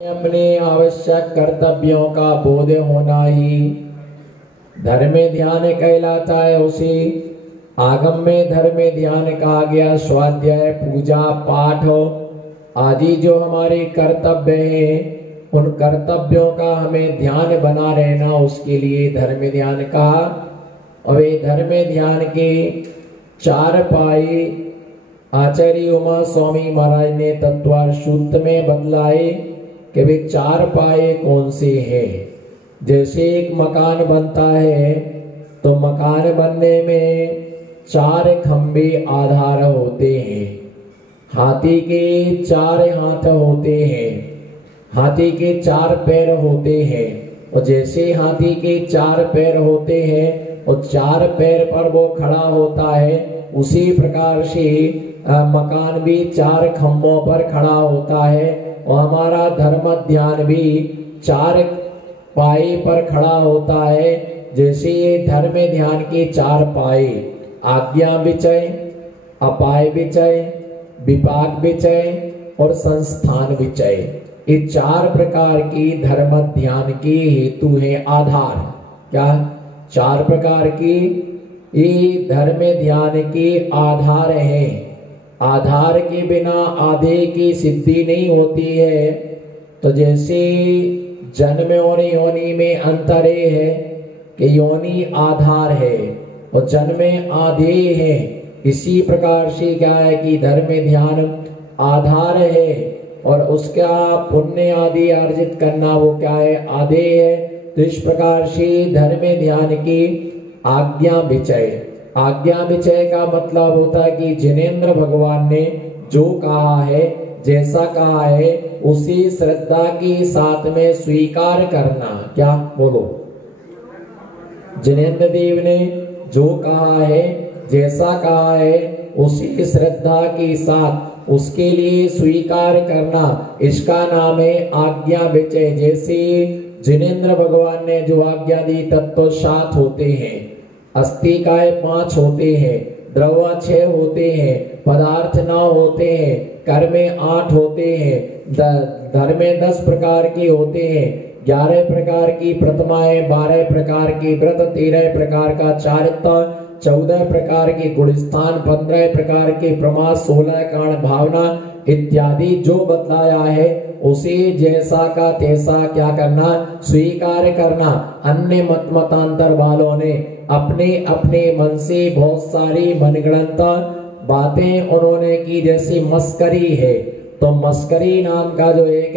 अपने आवश्यक कर्तव्यों का बोध होना ही धर्म ध्यान कहलाता है। उसे आगम में धर्म ध्यान कहा गया। स्वाध्याय, पूजा, पाठ आदि जो हमारे कर्तव्य हैं, उन कर्तव्यों का हमें ध्यान बना रहना, उसके लिए धर्म ध्यान कहा। और ये धर्म ध्यान के 4 पाए आचार्य उमा स्वामी महाराज ने तत्वार सूत्र में बतलाए कि वे 4 पाए कौन से हैं। जैसे एक मकान बनता है तो मकान बनने में 4 खंभे आधार होते हैं। हाथी के 4 हाथ होते हैं, हाथी के 4 पैर होते हैं। और जैसे हाथी के 4 पैर होते हैं और 4 पैर पर वो खड़ा होता है, उसी प्रकार से मकान भी 4 खंभों पर खड़ा होता है। और हमारा धर्म ध्यान भी 4 पाए पर खड़ा होता है। जैसे ये धर्म ध्यान के 4 पाए, आज्ञा विचय, अपाय विचय, विपाक विचय और संस्थान विचय, ये 4 प्रकार की धर्म ध्यान के हेतु है, आधार। क्या 4 प्रकार की ये धर्म ध्यान के आधार हैं। आधार के बिना आधे की सिद्धि नहीं होती है। तो जैसे जन्म और योनि में अंतर है कि योनि आधार है और जन्म आधे है, इसी प्रकार से क्या है कि धर्म ध्यान आधार है और उसका पुण्य आदि अर्जित करना वो क्या है, आधे है। तो इस प्रकार से धर्म ध्यान की आज्ञा विचय, आज्ञा विचय का मतलब होता है कि जिनेंद्र भगवान ने जो कहा है, जैसा कहा है, उसी श्रद्धा के साथ में स्वीकार करना। क्या बोलो, जिनेंद्र देव ने जो कहा है, जैसा कहा है, उसी श्रद्धा के साथ उसके लिए स्वीकार करना, इसका नाम है आज्ञा विचय। जैसे जिनेंद्र भगवान ने जो आज्ञा दी, तत्व 7 होते हैं, अस्थिकाय 5 होते हैं, द्रव्य 6 होते हैं, पदार्थ 9 होते हैं, कर्म 8 होते हैं, धर्म 10 प्रकार के होते हैं, 11 प्रकार की प्रतिमाएं, 12 प्रकार की व्रत, 13 प्रकार का चारित्र, 14 प्रकार के गुणस्थान, 15 प्रकार के प्रमाद, 16 कारण भावना इत्यादि जो बतलाया है, उसे जैसा का तैसा क्या करना, स्वीकार करना। अन्य मतांतर वालों ने अपने अपने मन से बहुत सारी मनगढ़ंत बातें उन्होंने की। जैसे मस्करी है, तो मस्करी नाम का जो एक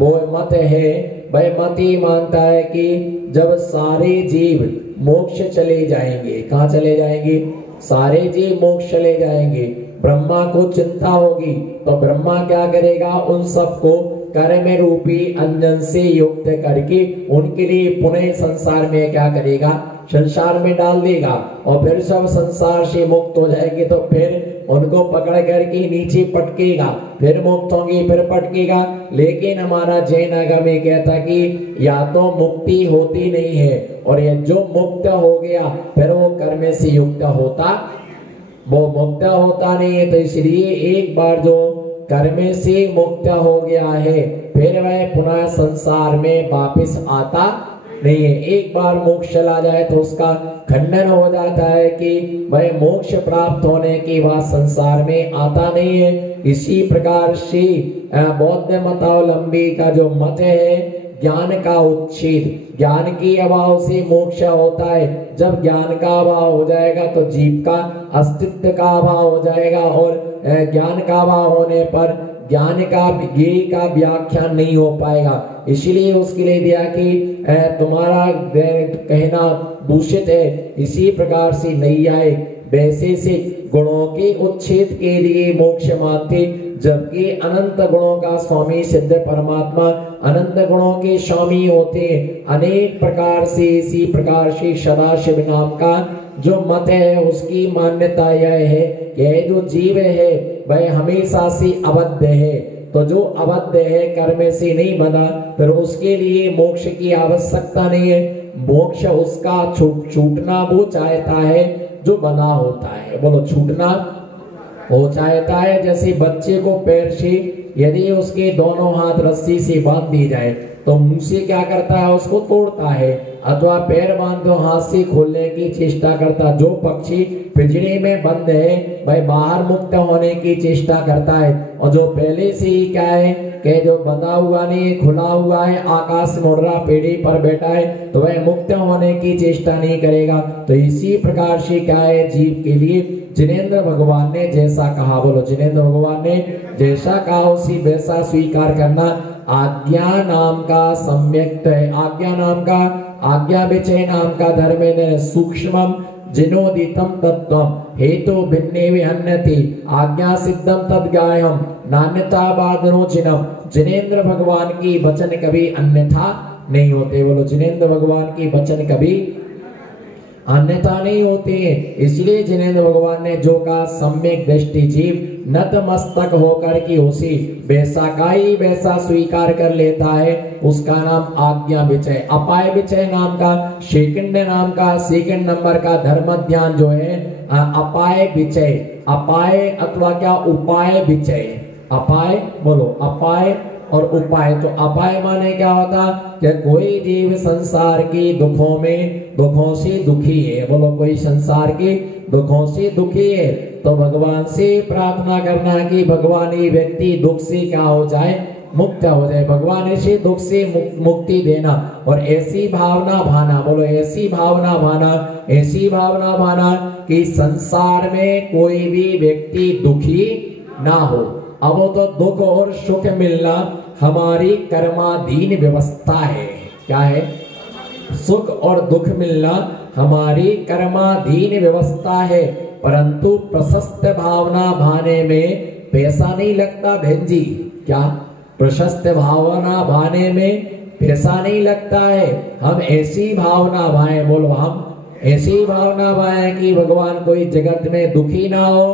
वो मत है, वह मत ही मानता है कि जब सारे जीव मोक्ष चले जाएंगे, कहाँ चले जाएंगे, सारे जीव मोक्ष चले जाएंगे, ब्रह्मा को चिंता होगी, तो ब्रह्मा क्या करेगा, उन सबको कर्म रूपी अंजन से युक्त करके उनके लिए पुनः संसार में क्या करेगा, संसार में डाल देगा। और फिर सब संसार से मुक्त हो जाएंगे तो फिर उनको पकड़ करके नीचे पटकेगा, फिर मुक्त होंगे, फिर पटकेगा। लेकिन हमारा जैन आगम में कहता कि या तो मुक्ति होती नहीं है, और ये जो मुक्त हो गया फिर वो कर्म से युक्त होता, वो मुक्त होता नहीं है। तो इसलिए एक बार जो कर्म से मुक्त हो गया है, फिर वह पुनः संसार में वापस आता नहीं है। एक बार मोक्ष चला जाए तो उसका खंडन हो जाता है कि वह मोक्ष प्राप्त होने के बाद संसार में आता नहीं है। इसी प्रकार से बौद्ध मतावलंबी का जो मत है, ज्ञान का उच्छेद, ज्ञान के अभाव से मोक्ष होता है। जब ज्ञान का अभाव हो जाएगा तो जीव का अस्तित्व का अभाव हो जाएगा, और ज्ञान का अभाव होने पर ज्ञान का ज्ञेय का व्याख्यान नहीं हो पाएगा। इसलिए उसके लिए दिया कि तुम्हारा कहना दूषित है। इसी प्रकार से नैयायिक वैशेषिक गुणों के उच्छेद के लिए मोक्ष मानते, जबकि अनंत गुणों का स्वामी सिद्ध परमात्मा अनंत गुणों के स्वामी होते हैं। अनेक प्रकार से इसी प्रकार से सदाशिव नाम का जो मत है, उसकी मान्यता यह है कि जो जीव है वह हमेशा से अबद्ध है। तो जो अबद्ध है, कर्म से नहीं बना, फिर उसके लिए मोक्ष की आवश्यकता नहीं है। मोक्ष उसका छूटना वो चाहता है जो बना होता है। बोलो, छूटना वो चाहता है। जैसे बच्चे को पैर से यदि उसके दोनों हाथ रस्सी से बांध दी जाए तो मुंह से क्या करता है, उसको तोड़ता है, अथवा पैर बांध दो हाथ से खोलने की चेष्टा करता। जो पक्षी पिंजरे में बंद है भाई बाहर मुक्त होने की चेष्टा करता है, और जो पहले से ही क्या है कि जो बंधा हुआ नहीं खुला हुआ है, आकाश में उड़ रहा पेड़ी पर बैठा है, तो वह मुक्त होने की चेष्टा नहीं करेगा। तो इसी प्रकार से क्या है जीव के लिए जिनेंद्र भगवान ने जैसा कहा, बोलो जिनेंद्र भगवान ने जैसा कहा उसी वैसा स्वीकार करना आज्ञा नाम का सम्यक्त है। आज्ञा नाम का, आज्ञा विचय नाम का धर्मेंद्र सूक्ष्मम जिनोदितम तत्वम हेतु भिन्ने विहन्यति आज्ञा सिद्धम तद्गायम नान्यता बादनो जिनम। जिनेंद्र भगवान की वचन कभी अन्यथा नहीं होते, बोलो जिनेंद्र भगवान की वचन कभी अन्यथा नहीं होती है। इसलिए जिनेंद्र भगवान ने जो कहा सम्यक दृष्टि जीव नतमस्तक होकर की उसी वैसा का ही वैसा स्वीकार कर लेता है, उसका नाम आज्ञा विचय। अपाय विचय नाम का सेकंड नाम का सेकंड नंबर का धर्म ध्यान जो है अपाय विचय, अपाय अथवा क्या उपाय विचय। अपाय बोलो अपाय और उपाय। तो अपाय माने क्या होता कि कोई जीव संसार की दुखों से दुखी है, बोलो कोई संसार के दुखों से दुखी है, तो भगवान से प्रार्थना करना कि भगवान ये व्यक्ति दुख से क्या हो जाए, मुक्त हो जाए, भगवान ऐसे दुख से मुक्ति देना। और ऐसी भावना भाना, बोलो ऐसी भावना भाना, ऐसी भावना भाना कि संसार में कोई भी व्यक्ति दुखी ना हो। अब वो तो दुख और सुख मिलना हमारी कर्माधीन व्यवस्था है। क्या है? सुख और दुख मिलना हमारी कर्माधीन व्यवस्था है, परंतु प्रशस्त भावना भाने में पैसा नहीं लगता बहन जी। क्या? प्रशस्त भावना भाने में पैसा नहीं लगता है। हम ऐसी भावना भाएं, बोलो हम ऐसी भावना भाएं कि भगवान कोई जगत में दुखी ना हो,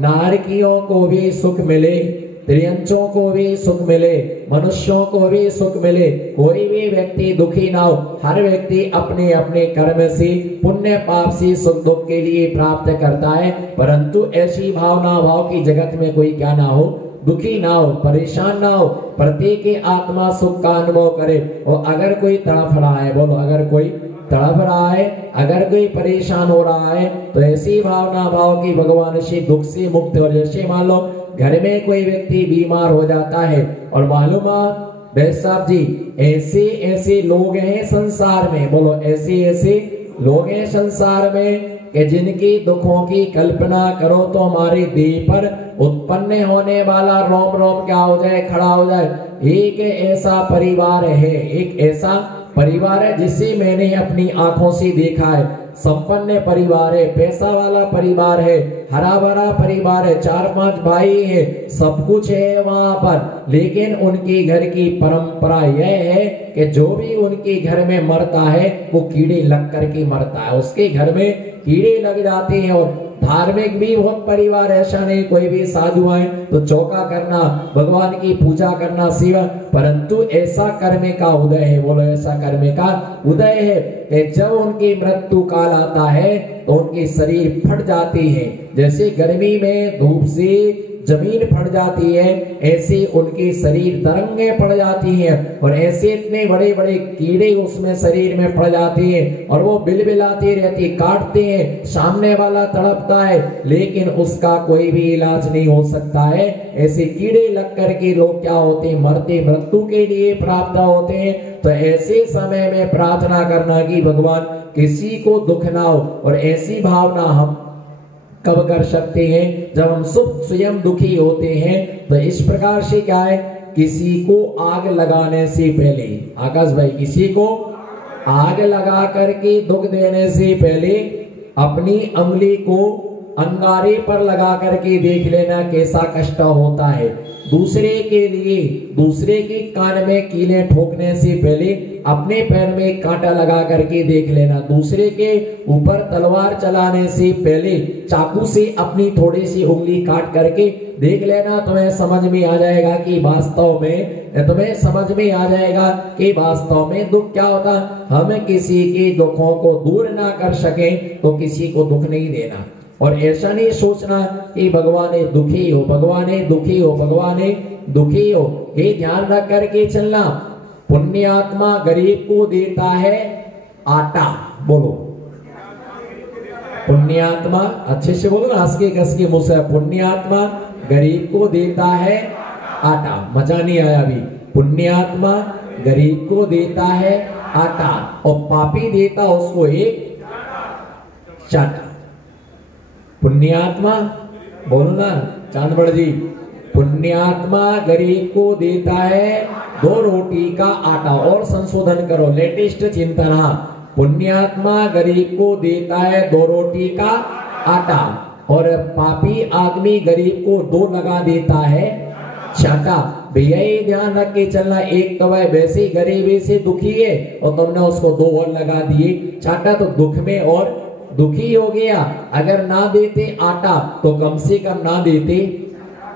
नारकियों को भी सुख मिले, त्रियंचों को भी सुख मिले, मनुष्यों को भी सुख मिले, कोई भी व्यक्ति दुखी ना हो। हर व्यक्ति अपने अपने कर्म से पुण्य पाप से सुख दुख के लिए प्राप्त करता है, परंतु ऐसी भावना भाव की जगत में कोई क्या ना हो, दुखी ना हो, परेशान ना हो, प्रत्येक आत्मा सुख का अनुभव करे। और अगर कोई तड़फ रहा है, बोलो अगर कोई तड़प रहा है, अगर कोई परेशान हो रहा है, तो ऐसी भावना भाव की भगवान से दुख से मुक्त हो। जैसे मान लो घर में कोई व्यक्ति बीमार हो जाता है, और मालूम बैस साहब जी ऐसे ऐसे लोग हैं संसार में, बोलो ऐसे ऐसे लोग हैं संसार में कि जिनकी दुखों की कल्पना करो तो हमारे देह पर उत्पन्न होने वाला रोम रोम क्या हो जाए, खड़ा हो जाए। एक ऐसा परिवार है, एक ऐसा परिवार है जिसे मैंने अपनी आंखों से देखा है। संपन्न परिवार है, पैसा वाला परिवार है, हरा भरा परिवार है, 4-5 भाई है, सब कुछ है वहां पर। लेकिन उनके घर की परंपरा यह है कि जो भी उनके घर में मरता है वो कीड़े लग करके मरता है, उसके घर में कीड़े लग जाते हैं। और धार्मिक भी बहुत परिवार, ऐसा नहीं कोई भी साधु आए तो चौका करना, भगवान की पूजा करना, सेवा, परंतु ऐसा कर्म का उदय है, बोलो ऐसा कर्म का उदय है कि जब उनकी मृत्यु काल आता है तो उनके शरीर फट जाती है। जैसे गर्मी में धूप से जमीन फट जाती है, ऐसे उनके शरीर तरंगे पड़ जाती हैं, और ऐसे इतने बड़े बड़े कीड़े उसमें शरीर में पड़ जाते हैं, और वो बिलबिलाती रहती, काटते हैं, सामने वाला तड़पता है, लेकिन उसका कोई भी इलाज नहीं हो सकता है। ऐसे कीड़े लग करके लोग क्या होते हैं, मरते मृत्यु के लिए प्राप्त होते हैं। तो ऐसे समय में प्रार्थना करना कि भगवान किसी को दुख ना हो, और ऐसी भावना हम कब कर सकते हैं, जब हम स्वयं दुखी होते हैं। तो इस प्रकार से क्या है, किसी को आग लगाने से पहले, आकाश भाई, किसी को आग लगा करके दुख देने से पहले अपनी अंगुली को अंगारे पर लगा करके देख लेना कैसा कष्ट होता है। दूसरे के लिए, दूसरे के कान में कीले ठोकने से पहले अपने पैर में कांटा लगा करके देख लेना। दूसरे के ऊपर तलवार चलाने से पहले चाकू से अपनी थोड़ी सी उंगली काट करके देख लेना। तुम्हें समझ में आ जाएगा कि वास्तव में, तुम्हें समझ में आ जाएगा कि वास्तव में दुख क्या होता। हम किसी के दुखों को दूर ना कर सके तो किसी को दुख नहीं देना, और ऐसा नहीं सोचना कि भगवान दुखी हो, भगवान दुखी हो, भगवान दुखी हो। ये ध्यान रख करके चलना। पुण्यात्मा गरीब को देता है आटा। बोलो पुण्यात्मा, अच्छे से बोलो ना, हंस के कस के मुंह से। पुण्यात्मा गरीब को देता है आटा। मजा नहीं आया अभी। पुण्यात्मा गरीब को देता है आटा और पापी देता उसको एक चाटा। पुण्यात्मा बोलो ना चांदबड़ जी, पुण्यात्मा गरीब को देता है 2 रोटी का आटा। और संशोधन करो, लेटेस्ट चिंतन। पुण्यात्मा गरीब को देता है 2 रोटी का आटा और पापी आदमी गरीब को 2 लगा देता है चाटा। भैया ये ध्यान रख के चलना। एक तो वह वैसे ही गरीबी से दुखी है और तुमने उसको 2 और लगा दिए चाटा, तो दुख में और दुखी हो गया। अगर ना देते आटा तो कम से कम ना देते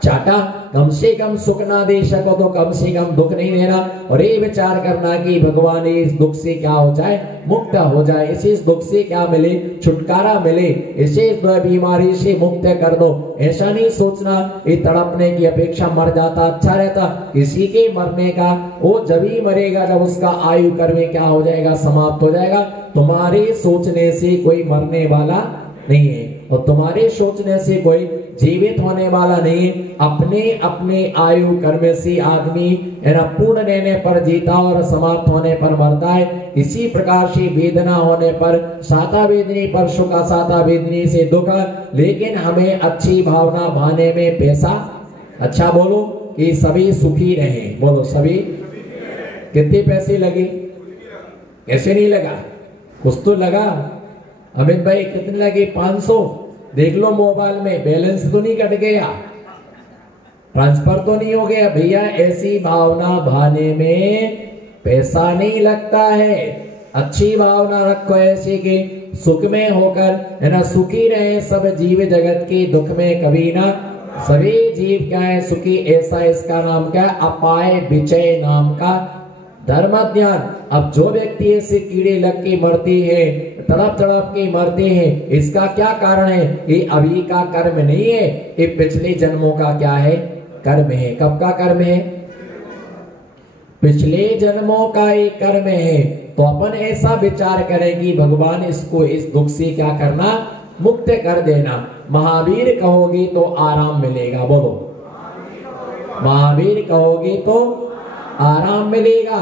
चाटा। कम से कम सुख ना दे सको तो कम से कम दुख नहीं देना। और ये विचार करना कि भगवान इस दुख से क्या हो जाए, मुक्त हो जाए। इसे इस दुख से क्या मिले, छुटकारा मिले। इसे इस बीमारी से मुक्त कर दो। ऐसा नहीं सोचना ये तड़पने की अपेक्षा मर जाता अच्छा रहता। किसी के मरने का वो जब ही मरेगा जब उसका आयु कर्म क्या हो जाएगा, समाप्त हो जाएगा। तुम्हारे सोचने से कोई मरने वाला नहीं है और तुम्हारे सोचने से कोई जीवित होने वाला नहीं। अपने अपने आयु कर्म से आदमी पूर्ण रहने पर जीता और समाप्त होने पर मरता है। इसी प्रकार से वेदना होने पर साता वेदनी पर सुख, साता वेदनी से दुख। लेकिन हमें अच्छी भावना भाने में पैसा। अच्छा बोलो कि सभी सुखी रहे। बोलो सभी। कितने पैसे लगे? कैसे नहीं लगा, कुछ तो लगा। अमित भाई कितने लगे? 500। देख लो मोबाइल में, बैलेंस तो नहीं कट गया, ट्रांसफर तो नहीं हो गया। भैया ऐसी भावना भाने में पैसा नहीं लगता है। अच्छी भावना रखो ऐसी कि सुख में होकर है ना सुखी रहे सब जीव जगत की, दुख में कभी ना। सभी जीव क्या है, सुखी। ऐसा इसका नाम क्या है, अपाय विचय नाम का धर्म ध्यान। अब जो व्यक्ति ऐसे कीड़े लग के मरते हैं, तड़प तड़प के मरते हैं, इसका क्या कारण है? ये अभी का कर्म नहीं है, ये पिछले जन्मों का क्या है, कर्म है। कब का कर्म है? पिछले जन्मों का ये कर्म है। तो अपन ऐसा विचार करें कि भगवान इसको इस दुख से क्या करना, मुक्त कर देना। महावीर कहोगे तो आराम मिलेगा। बोलो महावीर कहोगे तो आराम मिलेगा,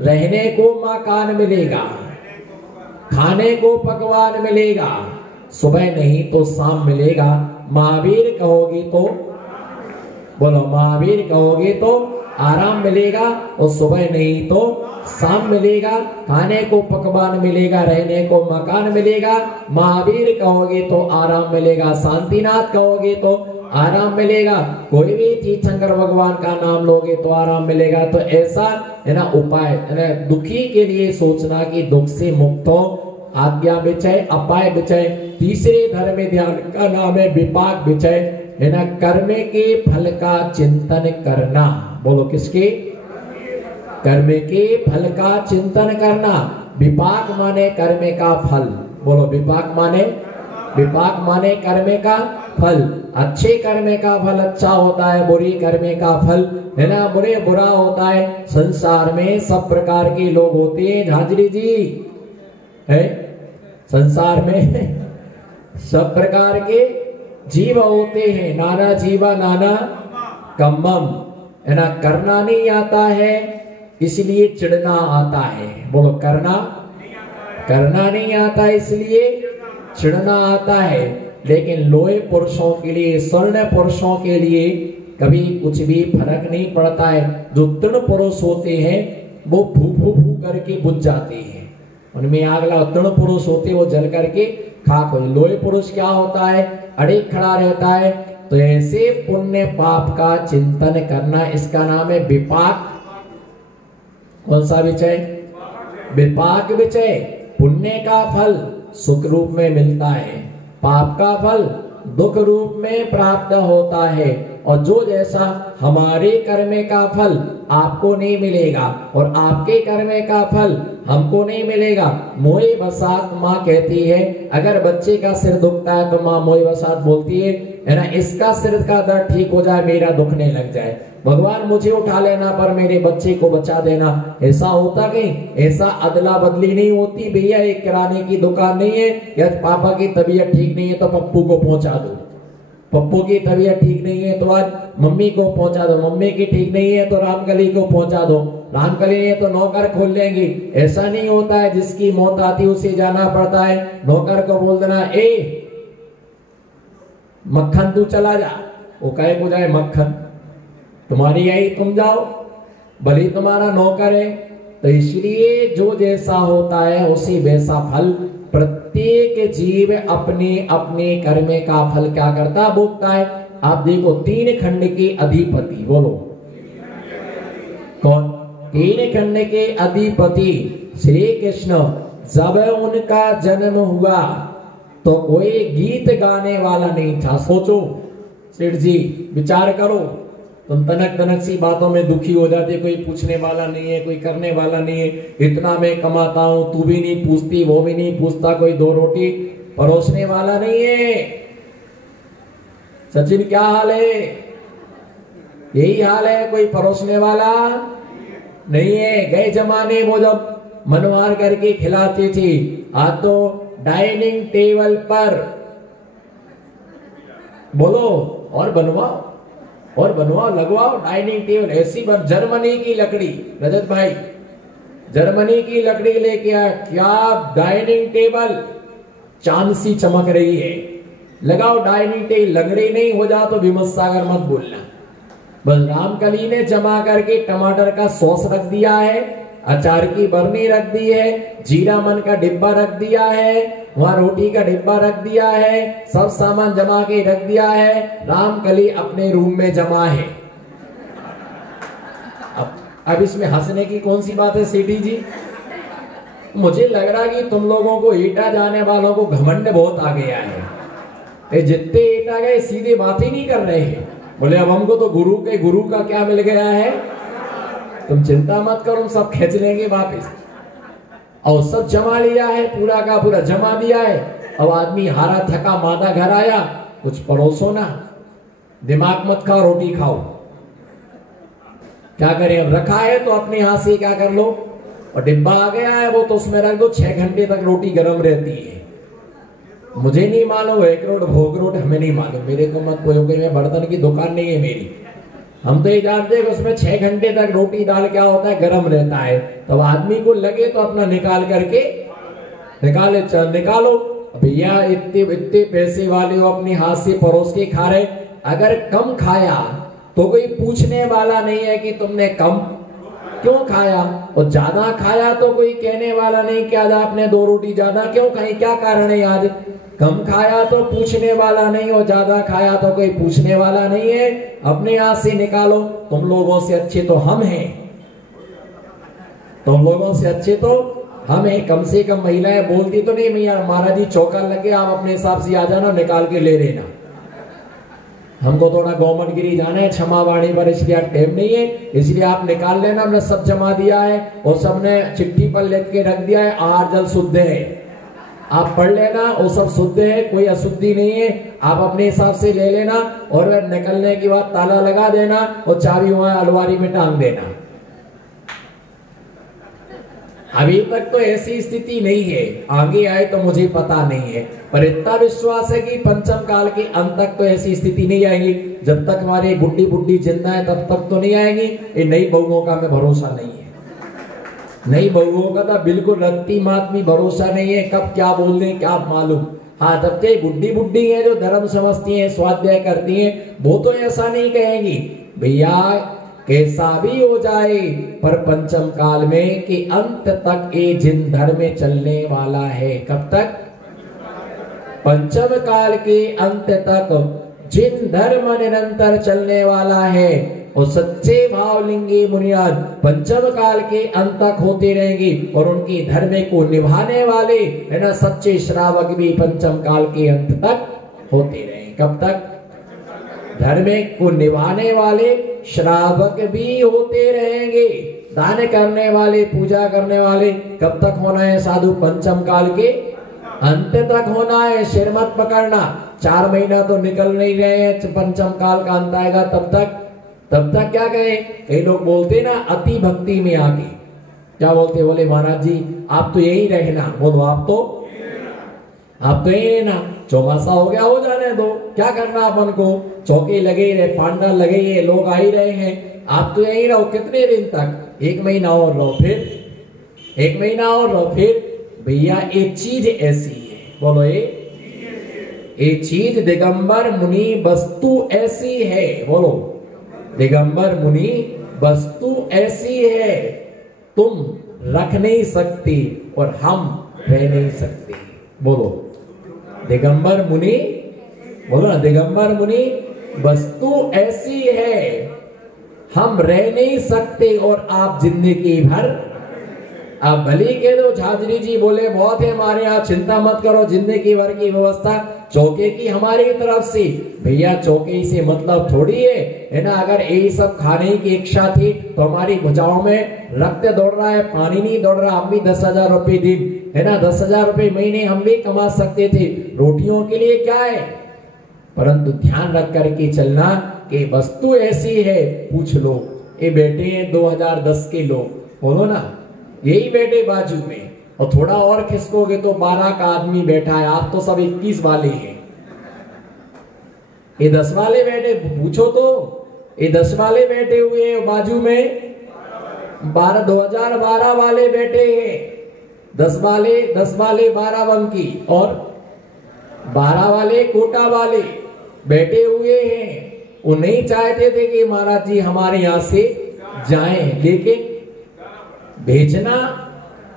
रहने को मकान मिलेगा, खाने को पकवान मिलेगा, सुबह नहीं तो शाम मिलेगा। महावीर कहोगे तो बोलो महावीर कहोगे तो आराम मिलेगा और सुबह नहीं तो शाम मिलेगा। खाने को पकवान मिलेगा, रहने को मकान मिलेगा। महावीर कहोगे तो आराम मिलेगा, शांतिनाथ कहोगे तो आराम मिलेगा। कोई भी चीज शंकर भगवान का नाम लोगे तो आराम मिलेगा। तो ऐसा है ना उपाय है ना, दुखी के लिए सोचना कि दुख से मुक्त हो। आज्ञा विचय, अपाय विचय। तीसरे धर्म ध्यान का नाम है विपाक विचय, है ना कर्म के फल का चिंतन करना। बोलो किसके? कर्म के फल का चिंतन करना। विपाक माने कर्म का फल। बोलो विपाक माने, विपाक माने कर्म का फल। अच्छे कर्म का फल अच्छा होता है, बुरी कर्म का फल है ना बुरे बुरा होता है। संसार में सब प्रकार के लोग होते हैं झांझरी जी, है संसार में सब प्रकार के जीव होते हैं। नाना जीवा नाना कम्मम, है ना। करना नहीं आता है इसलिए चिढ़ना आता है। बोलो करना नहीं आता इसलिए चिढ़ना आता है। लेकिन लोहे पुरुषों के लिए, स्वर्ण पुरुषों के लिए कभी कुछ भी फर्क नहीं पड़ता है। जो तृण पुरुष होते हैं वो फू फू फू करके बुझ जाते हैं, उनमें आग लगा। तृण पुरुष होते वो जल करके खाक हो। लोहे पुरुष क्या होता है, अड़े खड़ा रहता है। तो ऐसे पुण्य पाप का चिंतन करना, इसका नाम है विपाक। कौन सा विचय? विपाक विचय। पुण्य का फल सुख रूप में मिलता है, पाप का फल दुख रूप में प्राप्त होता है। और जो जैसा हमारे कर्म का फल आपको नहीं मिलेगा और आपके कर्म का फल हमको नहीं मिलेगा। मोए बसात माँ कहती है, अगर बच्चे का सिर दुखता है तो माँ मोए बसात बोलती है है ना, इसका सिर का दर्द ठीक हो जाए, मेरा दुखने लग जाए, भगवान मुझे उठा लेना पर मेरे बच्चे को बचा देना। ऐसा होता कहीं? ऐसा अदला बदली नहीं होती भैया। एक किराने की दुकान नहीं है कि आज पापा की तबीयत ठीक नहीं है तो पप्पू को पहुंचा दो, पप्पू की तबीयत ठीक नहीं है तो आज मम्मी को पहुंचा दो, मम्मी की ठीक नहीं है तो रामकली को पहुंचा दो, रामकली है तो नौकर खोल लेंगे। ऐसा नहीं होता है, जिसकी मौत आती उसे जाना पड़ता है। नौकर को बोल देना, ए मक्खन तू चला जा, वो कहे को जाए मक्खन, तुम्हारी आई तुम जाओ, भले तुम्हारा नौकर है। तो इसलिए जो जैसा होता है उसी वैसा फल प्रत्येक जीव अपने अपने कर्म का फल क्या करता, भोगता है। आप देखो, 3 खंड के अधिपति, बोलो कौन? 3 खंड के अधिपति श्री कृष्ण, जब उनका जन्म हुआ तो कोई गीत गाने वाला नहीं था। सोचो सेठ जी, विचार करो, तुम तनक तनक सी बातों में दुखी हो जाते, कोई पूछने वाला नहीं है, कोई करने वाला नहीं है, इतना मैं कमाता हूं, तू भी नहीं पूछती, वो भी नहीं पूछता, कोई 2 रोटी परोसने वाला नहीं है। सचिन क्या हाल है? यही हाल है, कोई परोसने वाला नहीं है। गए जमाने वो जब मनवार करके खिलाती थी, आज तो डाइनिंग टेबल पर, बोलो और बनवाओ और बनवाओ, लगवाओ डाइनिंग टेबल ऐसी बन। जर्मनी की लकड़ी, रजत भाई जर्मनी की लकड़ी लेके आया, क्या डाइनिंग टेबल चांद सी चमक रही है, लगाओ डाइनिंग टेबल। लंगड़ी नहीं हो जा तो विमल सागर मत बोलना। बस रामकली ने जमा करके टमाटर का सॉस रख दिया है, अचार की बरनी रख दी है, जीरा मन का डिब्बा रख दिया है, वहां रोटी का डिब्बा रख दिया है, सब सामान जमा के रख दिया है। रामकली अपने रूम में जमा है। अब इसमें हंसने की कौन सी बात है सेठी जी? मुझे लग रहा कि तुम लोगों को ईटा जाने वालों को घमंड बहुत आ गया है। जितने ईटा गए सीधे बात ही नहीं कर रहे हैं, बोले अब हमको तो गुरु का क्या मिल गया है। तुम चिंता मत करो, सब खींच लेंगे वापस। और सब जमा लिया है, पूरा का पूरा जमा दिया है। अब आदमी हारा थका मादा घर आया, कुछ परोसो ना, दिमाग मत खाओ, रोटी खाओ। क्या करें, अब रखा है तो अपने हाथ से क्या कर लो, और डिब्बा आ गया है वो तो उसमें रख दो, 6 घंटे तक रोटी गर्म रहती है। मुझे नहीं मालूम, एक रोट भोग रोट हमें नहीं मालूम, मेरे को मत कोई, में बर्तन की दुकान नहीं है मेरी। हम तो ये जानते हैं कि उसमें 6 घंटे तक रोटी दाल क्या होता है, गर्म रहता है। तो आदमी को लगे तो अपना निकाल करके निकालो भैया। इतने पैसे वाले हो, अपने हाथ से परोस के खा रहे। अगर कम खाया तो कोई पूछने वाला नहीं है कि तुमने कम क्यों खाया, और ज्यादा खाया तो कोई कहने वाला नहीं कि आज आपने 2 रोटी ज्यादा क्यों खाई, क्या कारण है आज। कम खाया तो पूछने वाला नहीं, और ज्यादा खाया तो कोई पूछने वाला नहीं है। अपने हाथ से निकालो। तुम लोगों से अच्छे तो हम हैं, तुम लोगों से अच्छे तो हम हैं। कम से कम महिलाएं बोलती तो नहीं, भैया महाराज जी चौका लगे, आप अपने हिसाब से आ जाना, निकाल के ले लेना। हमको थोड़ा गवर्नमेंट गिरी जाना है क्षमा वाणी पर, इसलिए टाइम नहीं है, इसलिए आप निकाल लेना। हमने सब जमा दिया है और सबने चिट्ठी पर लिख के रख दिया है, आहार जल शुद्ध है, आप पढ़ लेना, वो सब शुद्ध है, कोई अशुद्धि नहीं है। आप अपने हिसाब से ले लेना और निकलने के बाद ताला लगा देना और चाबी वहां अलमारी में टांग देना। अभी तक तो ऐसी स्थिति नहीं है, आगे आए तो मुझे पता नहीं है, पर इतना विश्वास है कि पंचम काल के अंत तक तो ऐसी स्थिति नहीं आएगी। जब तक हमारी बुड्ढी जिंदा है तब तक तो नहीं आएगी। ये नई बहुओं का हमें भरोसा नहीं है, नई बहुओं का तो बिल्कुल रत्ती मात में भरोसा नहीं है, कब क्या बोल दें क्या मालूम। हाँ, तब तक बुड्ढी है जो धर्म समझती है, स्वाध्याय करती है, वो तो ऐसा नहीं कहेंगी भैया कैसा भी हो जाए, पर पंचम काल में कि अंत तक ये जिन धर्म में चलने वाला है। कब तक? पंचम काल के अंत तक जिन धर्म निरंतर चलने वाला है, और सच्चे भावलिंगी मुनियाद पंचम काल के अंत तक होते रहेंगे, और उनकी धर्म को निभाने वाले है ना सच्चे श्रावक भी पंचम काल के अंत तक होते रहेंगे। कब तक? धर्म को निभाने वाले श्रावक भी होते रहेंगे। दान करने वाले, पूजा करने वाले कब तक होना है साधु? पंचम काल के अंत तक होना है। सिर मत पकड़ना, 4 महीना तो निकल नहीं रहे हैं, पंचम काल का अंत आएगा, तब तक क्या कहें? कई लोग बोलते ना अति भक्ति में आके क्या बोलते, बोले महाराज जी आप तो यही रहना। बोलो आप तो यही रहना, चौमासा हो गया, हो जाने दो, क्या करना अपन को, चौके लगे ही रहे, पांडा लगे ही है, लोग आ ही रहे हैं, आप तो यही रहो। कितने दिन तक? 1 महीना और रहो, फिर 1 महीना और रहो, फिर भैया ये चीज ऐसी है। बोलो ये चीज दिगंबर मुनि वस्तु ऐसी है। बोलो दिगंबर मुनि वस्तु ऐसी है, तुम रख नहीं सकती और हम रह नहीं सकते। बोलो दिगंबर मुनि, बोलो ना दिगंबर मुनि वस्तु ऐसी है, हम रह नहीं सकते और आप जिंदगी भर। आप भली कह दो झांझरी जी बोले बहुत है हमारे यहाँ, चिंता मत करो, जिंदगी भर की व्यवस्था चौके की हमारी तरफ से। भैया चौके से मतलब थोड़ी है ना, अगर यही सब खाने की इच्छा थी तो हमारी भुजाओं में रक्त दौड़ रहा है, पानी नहीं दौड़ रहा। हम भी 10,000 रुपए दिन है ना, 10,000 रुपए महीने हम भी कमा सकते थे, रोटियों के लिए क्या है। परंतु ध्यान रख करके चलना कि वस्तु ऐसी है। पूछ लो, ये बैठे हैं 2010 के लोग, बोलो ना यही बैठे बाजू में, और थोड़ा और खिसकोगे तो 12 का आदमी बैठा है, आप तो सब 21 वाले हैं। ये 10 वाले बैठे, पूछो तो ये 10 वाले बैठे हुए हैं, बाजू में 2012 वाले बैठे हैं। 10 वाले 12 बंकी और 12 वाले कोटा वाले बैठे हुए हैं। वो नहीं चाहते थे कि महाराज जी हमारे यहां से जाएं, लेकिन भेजना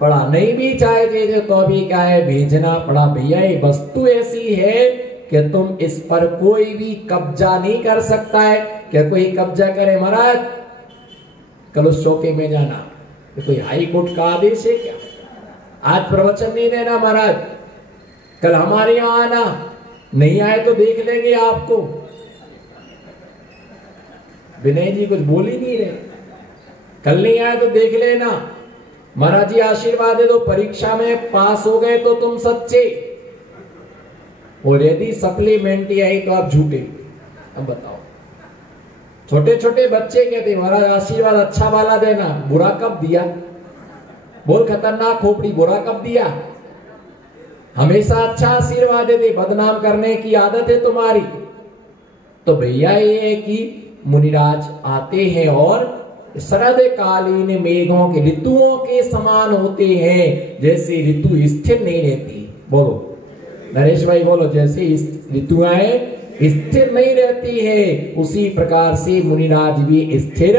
पड़ा। नहीं भी चाहते थे तो भी क्या है, भेजना पड़ा। भैया ये वस्तु ऐसी है कि तुम इस पर कोई भी कब्जा नहीं कर सकता है। क्या कोई कब्जा करे? महाराज कल उस चौके में जाना, तो कोई हाई कोर्ट का आदेश है क्या? आज प्रवचन नहीं देना महाराज, कल हमारे यहां आना, नहीं आए तो देख लेंगे आपको। विनय जी कुछ बोल ही नहीं रहे, कल नहीं आए तो देख लेना। महाराज जी आशीर्वाद दे दो, परीक्षा में पास हो गए तो तुम सच्चे, और यदि सप्लीमेंट्री आई तो आप झूठे। अब बताओ, छोटे छोटे बच्चे कहते महाराज आशीर्वाद अच्छा वाला देना, बुरा कब दिया? बोल खतरनाक खोपड़ी, बुरा कब दिया? हमेशा अच्छा आशीर्वाद दे, बदनाम करने की आदत है तुम्हारी। तो भैया ये है कि मुनिराज आते हैं और शरद कालीन मेघों के ऋतुओं के समान होते हैं, जैसे ऋतु स्थिर नहीं रहती। बोलो नरेश भाई बोलो, जैसे ऋतुएं स्थिर नहीं रहती है उसी प्रकार से मुनिराज भी स्थिर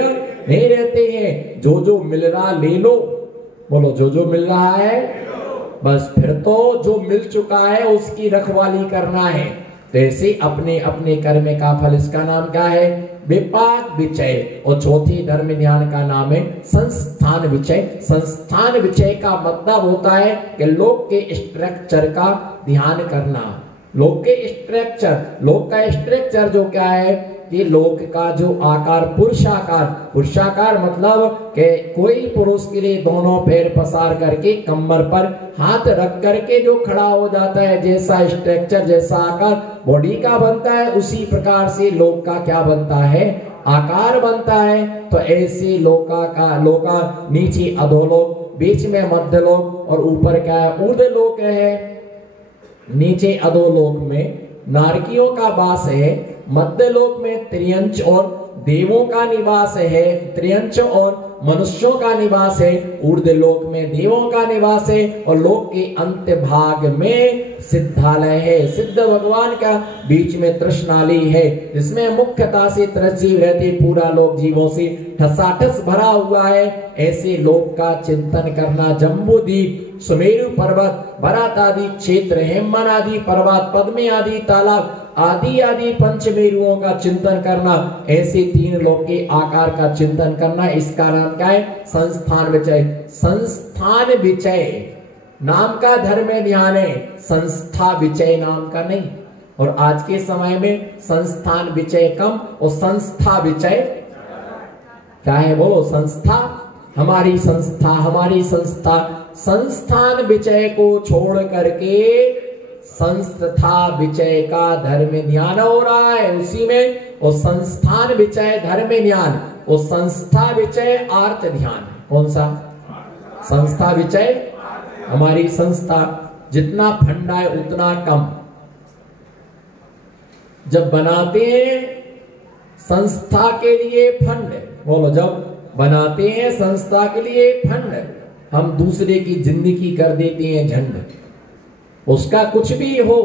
नहीं रहते हैं। जो जो मिल रहा ले लो। बोलो जो जो मिल रहा है बस, फिर तो जो मिल चुका है उसकी रखवाली करना है। तो ऐसे अपने अपने कर्म का फल, इसका नाम क्या है? विपाक विचय। और चौथी धर्म ध्यान का नाम है संस्थान विचय। संस्थान विचय का मतलब होता है कि लोक के स्ट्रक्चर का ध्यान करना। लोक के स्ट्रक्चर, लोक का स्ट्रक्चर जो क्या है कि लोक का जो आकार पुरुषाकार। पुरुषाकार मतलब कि कोई पुरुष के लिए दोनों पैर पसार करके कमर पर हाथ रख करके जो खड़ा हो जाता है, जैसा स्ट्रक्चर जैसा आकार बॉडी का बनता है, उसी प्रकार से लोक का क्या बनता है? आकार बनता है। तो ऐसे लोका नीचे अधोलोक, बीच में मध्यलोक और ऊपर क्या है? ऊर्ध्वलोक है। नीचे अधोलोक में नारकियों का वास है, मध्यलोक में त्रियंच और देवों का निवास है, त्रियंच और मनुष्यों का निवास है, ऊर्ध्वलोक में देवों का निवास है, और लोक के अंत भाग में सिद्धालय है। सिद्ध भगवान का बीच में तृष्णाली है, जिसमें मुख्यता से तृजीव रहते, पूरा लोक जीवों से ठसाठस भरा हुआ है। ऐसे लोक का चिंतन करना। जम्बूद्वीप, सुमेरु पर्वत, भरत आदि क्षेत्र, हेमन आदि पर्वत, पद्मे आदि तालाब आदि आदि पंचमेरुओं का चिंतन करना। ऐसे 3 लोक के आकार का चिंतन करना, इसका नाम क्या है? संस्थान विचय। संस्थान विचय नाम का धर्म ध्यान है, संस्था विचय नाम का नहीं। और आज के समय में संस्थान विचय कम और संस्था विचय क्या है? बोलो संस्था, हमारी संस्था, हमारी संस्था। संस्थान विचय को छोड़ करके संस्था विचय का धर्म ध्यान हो रहा है, उसी में वो संस्थान विचय धर्म ध्यान, वो संस्था विचय आर्त ध्यान। कौन सा? संस्था विचय। हमारी संस्था जितना फंडा है उतना कम। जब बनाते हैं संस्था के लिए फंड, बोलो, जब बनाते हैं संस्था के लिए फंड, हम दूसरे की जिंदगी कर देते हैं झंड। उसका कुछ भी हो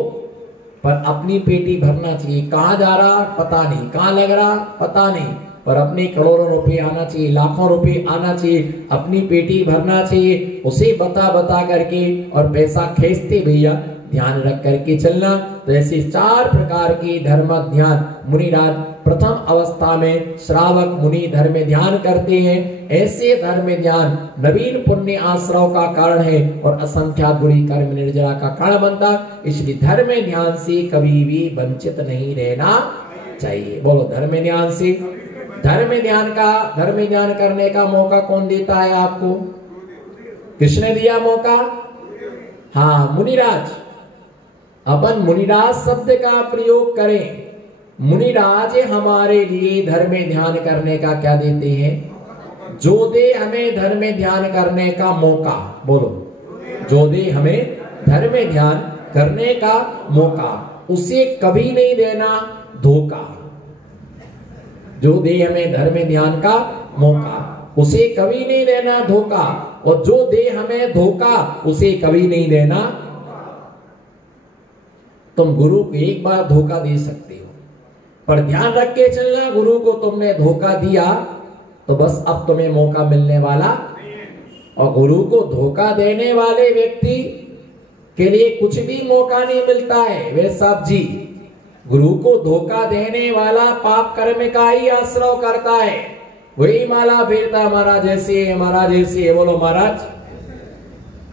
पर अपनी पेटी भरना चाहिए। कहां जा रहा पता नहीं, कहां लग रहा पता नहीं, पर अपने करोड़ों रुपए आना चाहिए, लाखों रुपए आना चाहिए, अपनी पेटी भरना चाहिए। उसे बता बता करके और पैसा खींचते भैया, ध्यान रख करके चलना। तो ऐसे 4 प्रकार के धर्म ध्यान मुनिराज प्रथम अवस्था में श्रावक मुनि धर्म ध्यान करते हैं। ऐसे धर्म ध्यान नवीन पुण्य आश्रव का कारण है और असंख्यात बुरी कर्म निर्जरा का कारण बनता। इसलिए धर्म ध्यान से कभी भी वंचित नहीं रहना चाहिए। बोलो, धर्म ध्यान से। धर्म ध्यान करने का मौका कौन देता है आपको? किसने दिया मौका? हाँ, मुनिराज। अपन मुनिराज शब्द का प्रयोग करें। मुनिराज हमारे लिए धर्म ध्यान करने का क्या देते हैं? जो दे हमें धर्म ध्यान करने का मौका। बोलो, जो दे हमें धर्म ध्यान करने का मौका, उसे कभी नहीं देना धोखा। जो दे हमें धर्म ध्यान का मौका, उसे कभी नहीं देना धोखा, और जो दे हमें धोखा, उसे कभी नहीं देना। तुम गुरु को एक बार धोखा दे सकते हो, पर ध्यान रख के चलना, गुरु को तुमने धोखा दिया तो बस अब तुम्हें मौका मिलने वाला। और गुरु को धोखा देने वाले व्यक्ति के लिए कुछ भी मौका नहीं मिलता है। वे साहब जी, गुरु को धोखा देने वाला पाप कर्म का ही आश्रय करता है। वही माला फेरता, महाराज ऐसे है, महाराज ऐसे है। बोलो, महाराज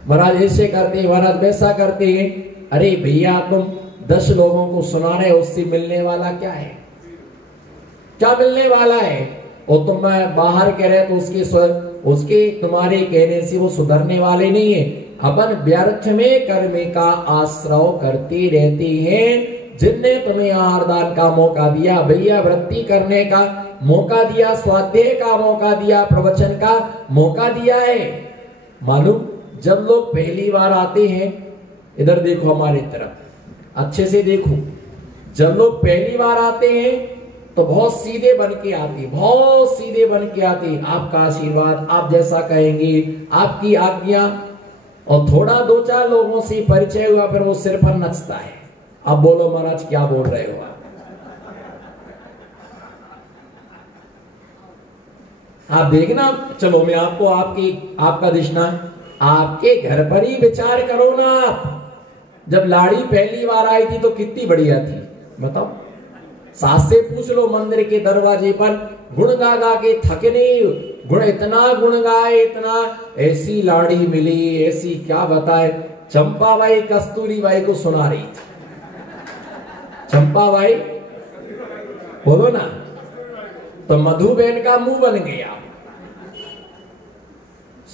महाराज ऐसे करते हैं, महाराज वैसा करते हैं। अरे भैया, तुम 10 लोगों को सुना रहे, उससे मिलने वाला क्या है? क्या मिलने वाला है? और तुम बाहर कह रहे तो उसके तुम्हारे कहने से वो सुधरने वाले नहीं है। अपन व्यर्थ में कर्म का आश्रय करते रहते हैं। जिनने तुम्हें आहार दान का मौका दिया, भैया वृत्ति करने का मौका दिया, स्वाध्याय का मौका दिया, प्रवचन का मौका दिया है। मालूम, जब लोग पहली बार आते हैं, इधर देखो हमारी तरफ, अच्छे से देखो, जब लोग पहली बार आते हैं तो बहुत सीधे बन के आते, बहुत सीधे बन के आते। आपका आशीर्वाद, आप जैसा कहेंगे, आपकी आज्ञा। और थोड़ा 2-4 लोगों से परिचय हुआ, फिर वो सिर पर नचता है। अब बोलो महाराज, क्या बोल रहे हो आप देखना। चलो मैं आपको आपका दिशना, आपके घर पर ही विचार करो ना। आप जब लाड़ी पहली बार आई थी तो कितनी बढ़िया थी, बताओ। सास से पूछ लो, मंदिर के दरवाजे पर गुण गा गा के थके नहीं, गुण इतना गुण गाए, इतना, ऐसी लाड़ी मिली, ऐसी क्या बताए। चंपा बाई कस्तूरी बाई को सुना रही थी। चंपा बाई बोलो ना, तो मधु बहन का मुंह बन गया।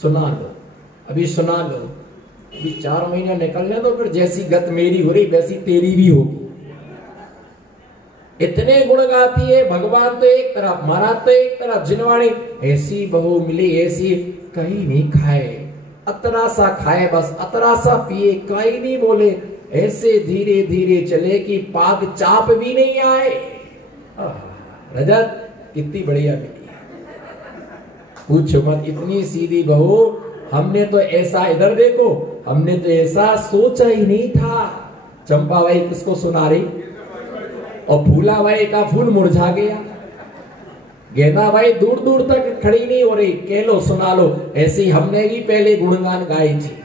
सुना लो, अभी सुना लो, अभी 4 महीने निकलने दो, फिर जैसी गत मेरी हो रही वैसी तेरी भी होगी। इतने गुण गाती है। भगवान तो एक तरफ, महाराज तो एक तरफ, जिनवाणी ऐसी बहू मिली, ऐसी, कहीं नहीं खाए, अतरा सा खाए, बस अतरा सा पिए, कहीं नहीं बोले, ऐसे धीरे धीरे चले कि पाद चाप भी नहीं आए। रजत कितनी बढ़िया मिली, पूछो मत, इतनी सीधी बहू हमने तो ऐसा, इधर देखो, हमने तो ऐसा सोचा ही नहीं था। चंपा भाई किसको सुना रही, और फूला भाई का फूल मुरझा गया। गेंदा भाई दूर दूर तक खड़ी नहीं हो रही, कह लो सुना लो। ऐसी हमने भी पहले गुणगान गाई थी।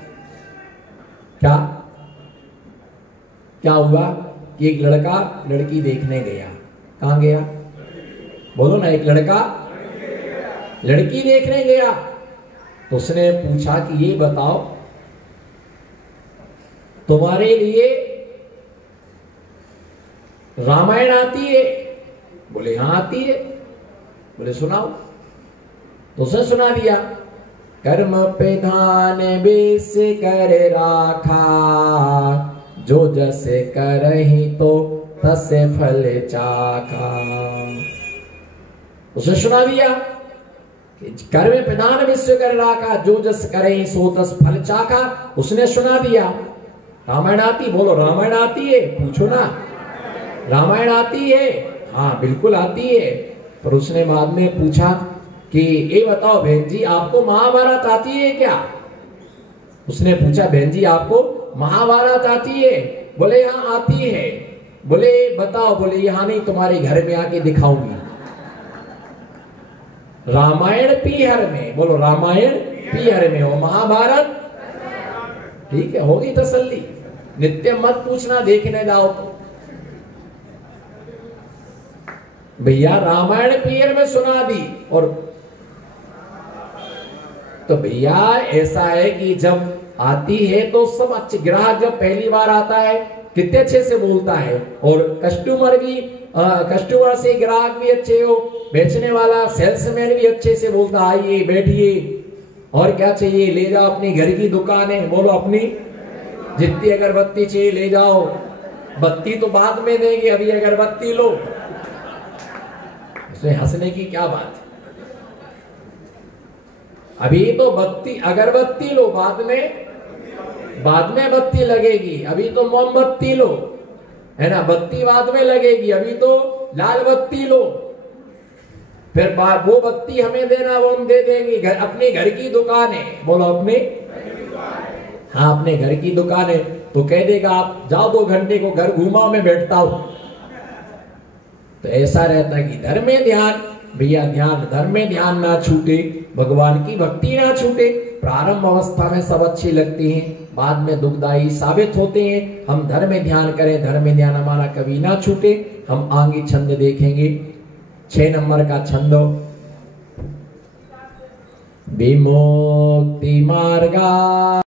क्या हुआ कि एक लड़का लड़की देखने गया। कहां गया? बोलो ना, एक लड़का लड़की देखने गया। तो उसने पूछा कि ये बताओ, तुम्हारे लिए रामायण आती है? बोले हाँ आती है। बोले सुनाओ। तो उसने सुना दिया। कर्म पे ध्यान बेस कर राखा, जो जस करहि तो तसे फल चाखा। उसने सुना दिया कि कर में प्रधान विश्व कर राखा, जो जस करे सो तस फल चाखा। उसने सुना दिया। रामायण आती? बोलो रामायण आती है? पूछो ना, रामायण आती है? हाँ बिल्कुल आती है। पर उसने बाद में पूछा कि ये बताओ बहन जी, आपको महाभारत आती है क्या? उसने पूछा बहन जी आपको महाभारत आती है? बोले हाँ आती है। बोले बताओ। बोले यहाँ नहीं, तुम्हारे घर में आके दिखाऊंगी। रामायण पीहर में, बोलो रामायण पीहर में हो, महाभारत ठीक है, होगी तसल्ली। नित्य मत पूछना, देखने जाओ तो। भैया रामायण पीहर में सुना दी। और तो भैया ऐसा है कि जब आती है तो सब अच्छे, ग्राहक जब पहली बार आता है कितने अच्छे से बोलता है, और कस्टमर से ग्राहक भी अच्छे हो, बेचने वाला सेल्समैन भी अच्छे से बोलता, आइए बैठिए, और क्या चाहिए ले जाओ, अपनी घर की दुकान है, बोलो अपनी, जितनी अगरबत्ती चाहिए ले जाओ, बत्ती तो बाद में देंगे, अभी अगरबत्ती लो। इसमें हंसने की क्या बात है? अभी तो बत्ती अगरबत्ती लो, बाद में बत्ती लगेगी, अभी तो मोमबत्ती लो, है ना, बत्ती बाद में लगेगी, अभी तो लाल बत्ती लो, फिर वो बत्ती हमें देना, वो हम दे देंगे। अपने घर की दुकान है, बोलो अपने, हाँ अपने घर की दुकान है, तो कह देगा आप जाओ 2 घंटे को घर घुमाओ, मैं बैठता हूं। तो ऐसा रहता है कि धर्म में ध्यान, भैया ध्यान, धर्म में ध्यान ना छूटे, भगवान की भक्ति ना छूटे। प्रारंभ अवस्था में सब अच्छी लगती हैं, बाद में दुखदायी साबित होते हैं। हम धर्म में ध्यान करें, धर्म में ध्यान हमारा कभी ना छूटे। हम आगे छंद देखेंगे, 6 नंबर का छंद, विमुक्ति मार्गा।